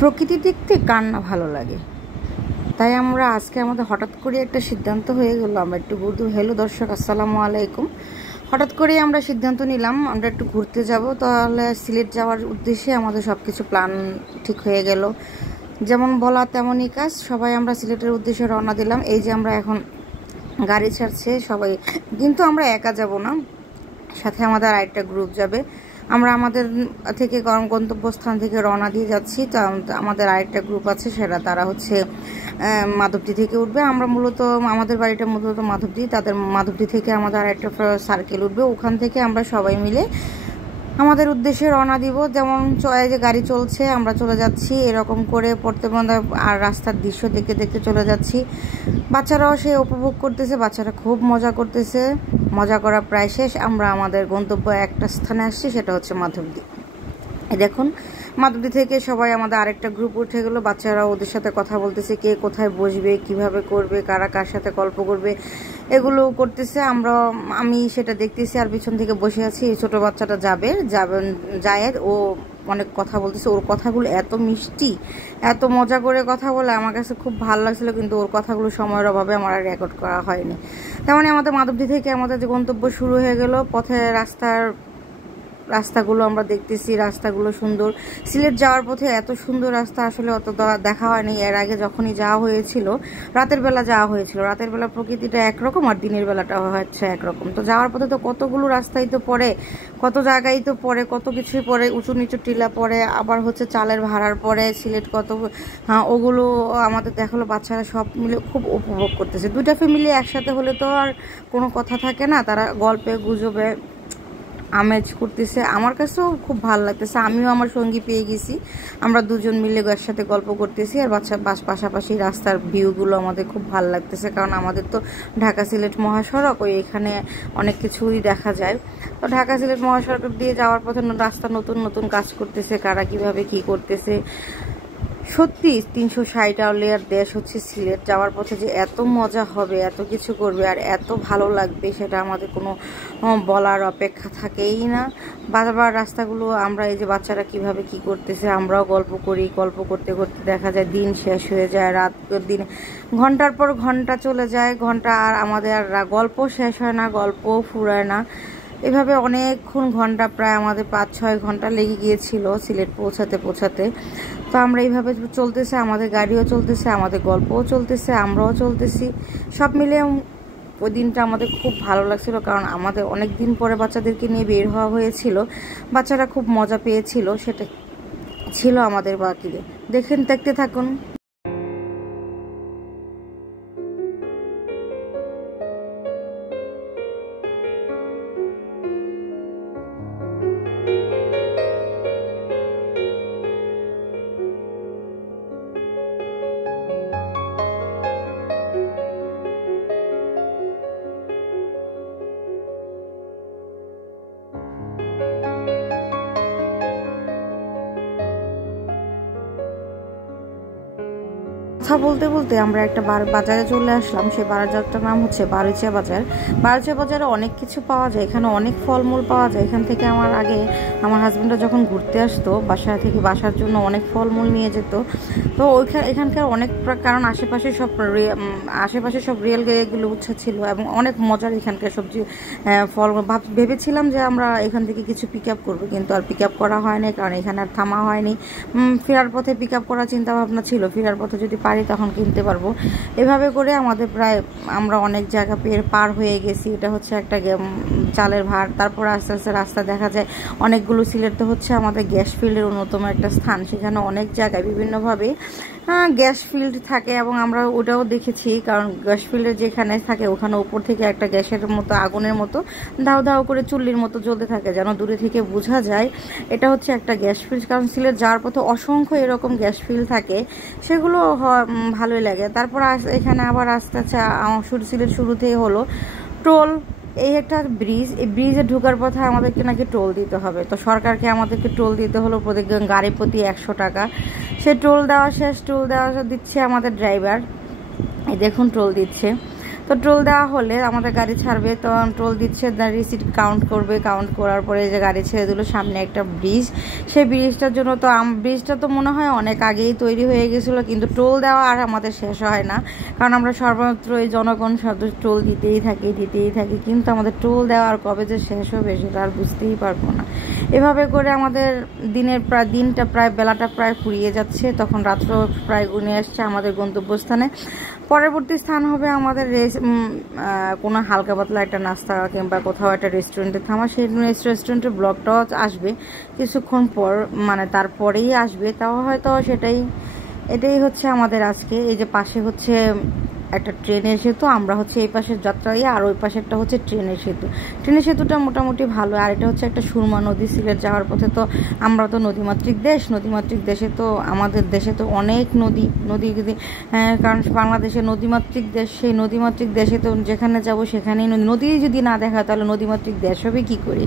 প্রকৃতি দেখতে কার না ভালো লাগে। তাই আমরা আজকে আমাদের হঠাৎ করে একটা সিদ্ধান্ত হয়ে গেল আমরা একটু ঘুরতে। হ্যালো দর্শক, আসসালামু আলাইকুম। হঠাৎ করেই আমরা সিদ্ধান্ত নিলাম আমরা একটু ঘুরতে যাব। তাহলে সিলেট যাওয়ার উদ্দেশ্যে আমাদের সব কিছু প্ল্যান ঠিক হয়ে গেল। যেমন বলা তেমনই কাজ, সবাই আমরা সিলেটের উদ্দেশ্যে রওনা দিলাম। এই যে আমরা এখন গাড়ি ছাড়ছে সবাই, কিন্তু আমরা একা যাব না, সাথে আমাদের আরেকটা গ্রুপ যাবে। আমরা আমাদের থেকে গন্তব্যস্থান থেকে রওনা দিয়ে যাচ্ছি। তো আমাদের আরেকটা গ্রুপ আছে, সেটা তারা হচ্ছে মাধবদী থেকে উঠবে। আমরা মূলত আমাদের বাড়িটা মূলত মাধবদী, তাদের মাধবদী থেকে আমাদের আরেকটা সার্কেল উঠবে। ওখান থেকে আমরা সবাই মিলে আমাদের উদ্দেশ্যে রওনা দিব। যেমন এই যে গাড়ি চলছে, আমরা চলে যাচ্ছি এরকম করে পড়তে পড়তে, আর রাস্তার দৃশ্য দেখতে দেখতে চলে যাচ্ছি। বাচ্চারাও সে উপভোগ করতেছে, বাচ্চারা খুব মজা করতেছে। মজা করা প্রায় শেষ, আমরা আমাদের গন্তব্য একটা স্থানে আসছি, সেটা হচ্ছে মাধবদী। দেখুন, মাধবদী থেকে সবাই আমাদের আরেকটা গ্রুপ উঠে গেলো। বাচ্চারা ওদের সাথে কথা বলতেছে, কে কোথায় বসবে, কিভাবে করবে, কারা কার সাথে গল্প করবে, এগুলো করতেছে। আমি সেটা দেখতেছি আর পিছন থেকে বসে আছি। এই ছোটো বাচ্চাটা জায়েদ, ও অনেক কথা বলতেছে। ওর কথাগুলো এত মিষ্টি, এত মজা করে কথা বলে, আমার কাছে খুব ভালো লাগছিলো। কিন্তু ওর কথাগুলো সময়ের অভাবে আমার আর রেকর্ড করা হয়নি। তেমনি আমাদের মাধবদী থেকে আমাদের যে গন্তব্য শুরু হয়ে গেল। পথে রাস্তাগুলো আমরা দেখতেছি, রাস্তাগুলো সুন্দর। সিলেট যাওয়ার পথে এত সুন্দর রাস্তা আসলে অত দেখা হয়নি। এর আগে যখনই যাওয়া হয়েছিল, রাতের বেলা যাওয়া হয়েছিল। রাতের বেলা প্রকৃতিটা একরকম আর দিনের বেলাটা হচ্ছে একরকম। তো যাওয়ার পথে তো কতগুলো রাস্তাই তো পড়ে, কত জায়গায় তো পড়ে, কত কিছুই পড়ে, উঁচু নিচু টিলা পড়ে, আবার হচ্ছে চালের ভাড়ার পড়ে সিলেট কত। ওগুলো আমাদের দেখালো। বাচ্চারা সব মিলে খুব উপভোগ করতেছে। দুইটা ফ্যামিলি একসাথে হলে তো আর কোনো কথা থাকে না, তারা গল্পে গুজবে আমেজ করতেছে। আমার কাছেও খুব ভালো লাগতেছে, আমিও আমার সঙ্গী পেয়ে গেছি। আমরা দুজন মিলে একসাথে গল্প করতেছি, আর পাশাপাশি রাস্তার ভিউগুলো আমাদের খুব ভালো লাগতেছে। কারণ আমাদের তো ঢাকা সিলেট মহাসড়ক, এখানে অনেক কিছুই দেখা যায়। তো ঢাকা সিলেট মহাসড়ক দিয়ে যাওয়ার পথে রাস্তা নতুন নতুন কাজ করতেছে, কারা কিভাবে কি করতেছে। সত্যি 360 লেয়ার দেশ হচ্ছে সিলেট। যাওয়ার পথে যে এত মজা হবে, এত কিছু করবে আর এত ভালো লাগবে, সেটা আমাদের কোনো বলার অপেক্ষা থাকেই না। বারবার রাস্তাগুলো আমরা এই যে বাচ্চারা কিভাবে কি করতেছে, আমরাও গল্প করি। গল্প করতে করতে দেখা যায় দিন শেষ হয়ে যায়, দিন ঘন্টার পর ঘন্টা চলে যায়, ঘন্টা আর আমাদের আর গল্প শেষ হয় না, গল্পও ফুরায় না। এভাবে অনেকক্ষণ ঘন্টা, প্রায় আমাদের 5-6 ঘন্টা লেগে গিয়েছিল সিলেট পৌঁছাতে। তো আমরা এইভাবে চলতেছে, আমাদের গাড়িও চলতেছে, আমাদের গল্পও চলতেছে, আমরাও চলতেছি। সব মিলে ওই দিনটা আমাদের খুব ভালো লাগছিল। কারণ আমাদের অনেক দিন পরে বাচ্চাদেরকে নিয়ে বের হওয়া হয়েছিল, বাচ্চারা খুব মজা পেয়েছিল। সেটা ছিল আমাদের বাকিরে। দেখতে থাকুন। কথা বলতে বলতে আমরা একটা বাজারে চলে আসলাম। সেই বাজারটার নাম হচ্ছে বারুচিয়া বাজার। বারুচিয়া বাজারে অনেক কিছু পাওয়া যায়, এখানে অনেক ফলমূল পাওয়া যায়। এখান থেকে আমার হাজব্যান্ডরা যখন ঘুরতে আসতো বাসার জন্য অনেক ফলমূল নিয়ে যেত। তো এখানকার অনেক, কারণ আশেপাশে সব রিয়েল এগুলো উচ্ছা ছিল এবং অনেক মজার এখানকার সবজি ফল। ভেবেছিলাম যে আমরা এখান থেকে কিছু পিক আপ করবো, কিন্তু আর পিক আপ করা হয়নি, কারণ এখানে আর থামা হয়নি। ফেরার পথে পিক আপ করার চিন্তা ভাবনা ছিল, ফেরার পথে যদি পারি তখন কিনতে পারবো। এভাবে করে আমাদের আমরা অনেক জায়গা পার হয়ে গেছি। এটা হচ্ছে একটা চালের ভাড়। তারপর আস্তে আস্তে রাস্তা দেখা যায় অনেকগুলো। সিলেট তো হচ্ছে আমাদের গ্যাস ফিল্ডের অন্যতম একটা স্থান, সেখানে অনেক জায়গায় বিভিন্নভাবে গ্যাস ফিল্ড থাকে এবং আমরা ওটাও দেখেছি। কারণ গ্যাস ফিল্ডের যেখানে থাকে ওখানে উপর থেকে একটা গ্যাসের মতো, আগুনের মতো দাও দাও করে চুল্লির মতো জ্বলতে থাকে, যেন দূরে থেকে বোঝা যায় এটা হচ্ছে একটা গ্যাস ফিল্ড। কারণ সিলেট যাওয়ার পথে অসংখ্য এরকম গ্যাস ফিল্ড থাকে, সেগুলো ভালোই লাগে। তারপর এখানে আবার আস্তে আস্তে সিলেট শুরুতেই হলো টোল। এই একটা ব্রিজ, এই ব্রিজে ঢোকার পথে আমাদেরকে নাকি টোল দিতে হবে। তো সরকারকে আমাদেরকে টোল দিতে হলো প্রতি গাড়ি প্রতি 100 টাকা। সে টোল দেওয়া দিচ্ছে আমাদের ড্রাইভার। এই দেখুন টোল দিচ্ছে। তো টোল দেওয়া হলে আমাদের গাড়ি ছাড়বে, তো টোল দিচ্ছে, রিসিট কাউন্ট করবে, কাউন্ট করার পরে যে গাড়ি ছেড়ে দিল, সামনে একটা ব্রিজ, সেই ব্রিজটার জন্য তো ব্রিজটা তো মনে হয় অনেক আগেই তৈরি হয়ে গেছিলো, কিন্তু টোল দেওয়া আর আমাদের শেষ হয় না, কারণ আমরা সর্বত্র এই জনগণ শুধু টোল দিতেই থাকি, কিন্তু আমাদের টোল দেওয়া আর কবে যে শেষ হবে সেটা আর বুঝতেই পারবো না। এভাবে করে আমাদের বেলাটা প্রায় ফুরিয়ে যাচ্ছে, তখন রাত্র প্রায় গুনে আসছে আমাদের গন্তব্যস্থানে। পরবর্তী স্থান হবে আমাদের কোনো হালকা পাতলা একটা নাস্তা কিংবা কোথাও একটা রেস্টুরেন্টে থামা, সেই রেস্টুরেন্টের ব্লগটাও আসবে কিছুক্ষণ পর, মানে তারপরেই আসবে, তাও হয়তো এটাই হচ্ছে আমাদের আজকে। এই যে পাশে হচ্ছে একটা ট্রেনের সেতু, আমরা হচ্ছে এই পাশের যাত্রাই, আর ওই পাশে একটা হচ্ছে ট্রেনের সেতুটা মোটামুটি ভালো। আর এটা হচ্ছে একটা সুরমা নদী, সিলেট যাওয়ার পথে। তো আমরা তো নদীমাতৃক দেশে তো আমাদের দেশে তো অনেক নদী যদি কারণ বাংলাদেশে নদীমাতৃক দেশ, সেই নদীমাতৃক দেশে তো যেখানে যাব সেখানেই নদী যদি না দেখা তাহলে নদীমাতৃক দেশ হবে কি করে।